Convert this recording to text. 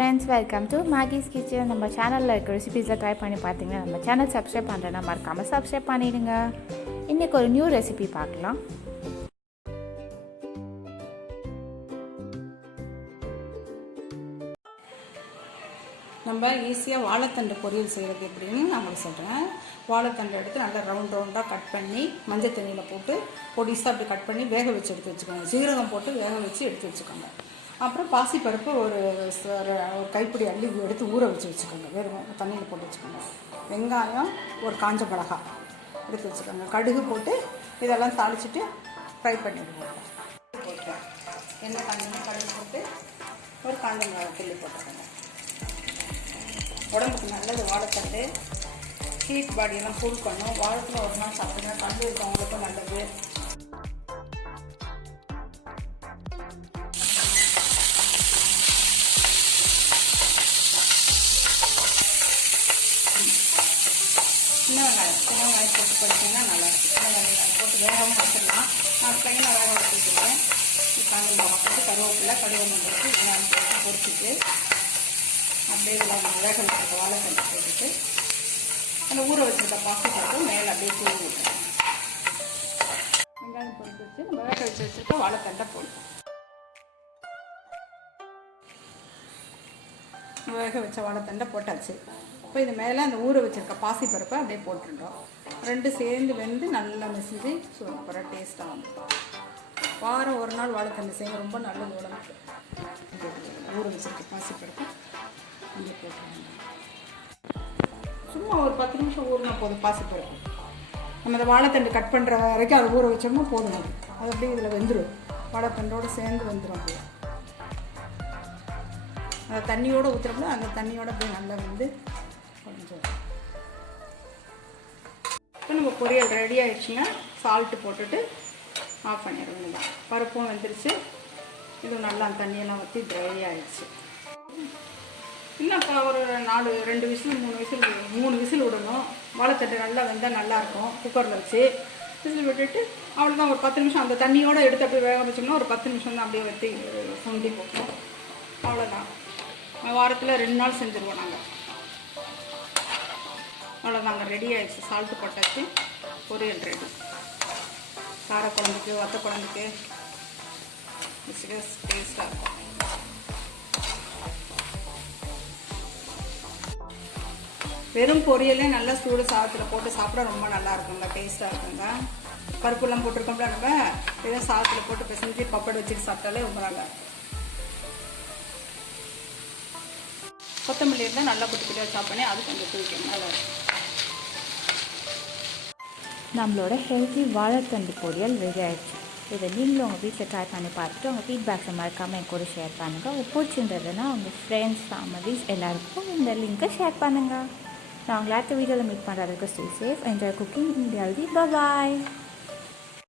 friends, welcome to Maggie's Kitchen. நம்ம சேனலில் இருக்க ரெசிபீஸில் ட்ரை பண்ணி பார்த்தீங்கன்னா நம்ம சேனல் சப்ஸ்கிரைப் பண்ணுறேன்னா மறக்காமல் சப்ஸ்கிரைப் பண்ணிடுங்க. இன்றைக்கி ஒரு நியூ ரெசிபி பார்க்கலாம். நம்ம ஈஸியாக வாழைத்தண்டு பொரியல் செய்கிறது எப்படின்னு நான் உங்களுக்கு சொல்கிறேன். வாழைத்தண்டு எடுத்து நல்லா ரவுண்டாக கட் பண்ணி மஞ்சள் தண்ணியில் போட்டு பொடிசாக அப்படி கட் பண்ணி வேக வச்சு எடுத்து வச்சுக்கோங்க. சீரகம் போட்டு வேக வச்சு எடுத்து வச்சுக்கோங்க. அப்புறம் பாசிப்பருப்பு ஒரு கைப்பிடி அள்ளி எடுத்து ஊற வச்சுக்கோங்க. வெறும் தண்ணியில் போட்டு வச்சுக்கோங்க. வெங்காயம் ஒரு காஞ்ச மிளகாய் எடுத்து வச்சுக்கோங்க. கடுகு போட்டு இதெல்லாம் தாளிச்சிட்டு ஃப்ரை பண்ணிவிடுவோம். போட்டேன் எண்ணெய் காஞ்சோன்னா கடுகு போட்டு ஒரு காஞ்ச மிளகாய் கிள்ளி போட்டுக்கோங்க. உடம்புக்கு நல்லது வாழைத்தண்டு. ஹீட் பாடியெல்லாம் கூல் பண்ணும். வாரத்தில் ஒரு நாள் சாப்பிடுங்க. கண்டு இருக்கவங்களுக்கும் நல்லது. சின்ன வெங்காயம் போட்டு படிச்சிங்கன்னா நல்லாயிருக்கும். சின்ன வெங்காயம் போட்டு வேகவும் வச்சிடலாம். நான் பிள்ளைங்க வேக வச்சுருக்கேன். காஞ்ச மிளகாய் போட்டு கருவேப்பிலை கடுகு போட்டு வெங்காயம் போட்டு பொரிச்சிட்டு அப்படியே இதில் வேக வச்சுருக்க வாழைத்தண்டு போட்டுட்டு அந்த ஊற வச்சுருக்க பாசிப்பருப்பு மேலே அப்படியே தூவி விட்டுருக்கோம். வெங்காயம் பொரிச்சு வச்சு நம்ம வேக வச்சு வச்சுருக்க வாழைத்தண்டை போடுவோம். வேக வச்ச வாழைத்தண்டை போட்டாச்சு. இப்போ இது மேலே அந்த ஊற வச்சுருக்க பாசிப்பருப்பை அப்படியே போட்டுருந்தோம். ரெண்டு சேர்ந்து வெந்து நல்லா மெசிஞ்சு சூப்பராக டேஸ்ட்டாக வந்துடும். வாரம் ஒரு நாள் வாழைத்தண்டு செய்ய ரொம்ப நல்லது உடம்புக்கு. ஊற வச்சுருக்க பாசிப்பருப்பு இங்கே போட்டுருவாங்க. சும்மா ஒரு 10 நிமிஷம் ஊறினா போதும். பாசிப்பருப்பு நம்ம அந்த வாழைத்தண்டு கட் பண்ணுற வரைக்கும் அதை ஊற வச்சோம்னா போதும். அது அப்படியே இதில் வெந்துடும். வாழைத்தண்டோடு சேர்ந்து வந்துடும். அப்படியே அந்த தண்ணியோடு ஊற்றுறப்பல அந்த தண்ணியோடு அப்படியே நல்லா வந்து கொஞ்சம். இப்போ நம்ம பொரியல் ரெடி ஆகிடுச்சுங்க. சால்ட்டு போட்டுட்டு ஆஃப் பண்ணிடுவோம். தான் பருப்பும் வந்துருச்சு. இது நல்லா தண்ணியெல்லாம் ஊற்றி ட்ரை ஆகிடுச்சு. இன்னும் ஒரு 2 விசில் 3 விசில் விடணும். வாழைத்தண்டு நல்லா வெந்தால் நல்லாயிருக்கும். குக்கரில் வச்சு விசில் விட்டுட்டு அவ்வளோதான். ஒரு 10 நிமிஷம் அந்த தண்ணியோடு எடுத்து அப்படியே வேக வச்சோம்னா ஒரு 10 நிமிஷம் தான் அப்படியே வற்றி சுண்டி போட்டோம். அவ்வளோதான். வாரத்தில் 2 நாள் செஞ்சுருவோம் நாங்கள். அவ்வளோதாங்க, ரெடி ஆகிடுச்சு. சால்ட்டு போட்டாச்சு. பொரியல் ரெடி. காரக்குழம்புக்கு வத்த குழம்புக்கு டேஸ்ட்டாக இருக்கும். வெறும் பொரியலே நல்லா சூடு சாதத்தில் போட்டு சாப்பிட ரொம்ப நல்லா இருக்குங்க. டேஸ்ட்டாக இருக்குங்க. பருப்புலாம் போட்டிருக்கோம்ல, நம்ம எதுவும் சாதத்தில் போட்டு பிசைஞ்சு பப்படு வச்சுட்டு சாப்பிட்டாலே ரொம்ப நல்லா இருக்கும். கொத்தமல்லி இருந்தால் நல்லா குட்டி குட்டியாக சாப் பண்ணி அது கொஞ்சம் தூக்கணும். நல்லா இருக்கும். நம்மளோட ஹெல்த்தி வாழைத்தண்டு பொரியல் ரெடி ஆகிடுச்சு. இதை நீங்களும் உங்கள் வீட்டில் ட்ரை பண்ணி பார்த்துட்டு உங்கள் ஃபீட்பேக்ஸை மறக்காமல் என் கூட ஷேர் பண்ணுங்கள். பிடிச்சிருந்ததுன்னா உங்கள் ஃப்ரெண்ட்ஸ் ஃபேமிலிஸ் எல்லாருக்கும் இந்த லிங்க்கை ஷேர் பண்ணுங்கள். நான் உங்களை அடுத்த வீடியோவில் மீட் பண்ணுறதுக்கு stay safe, enjoy cooking, healthy. பாய்.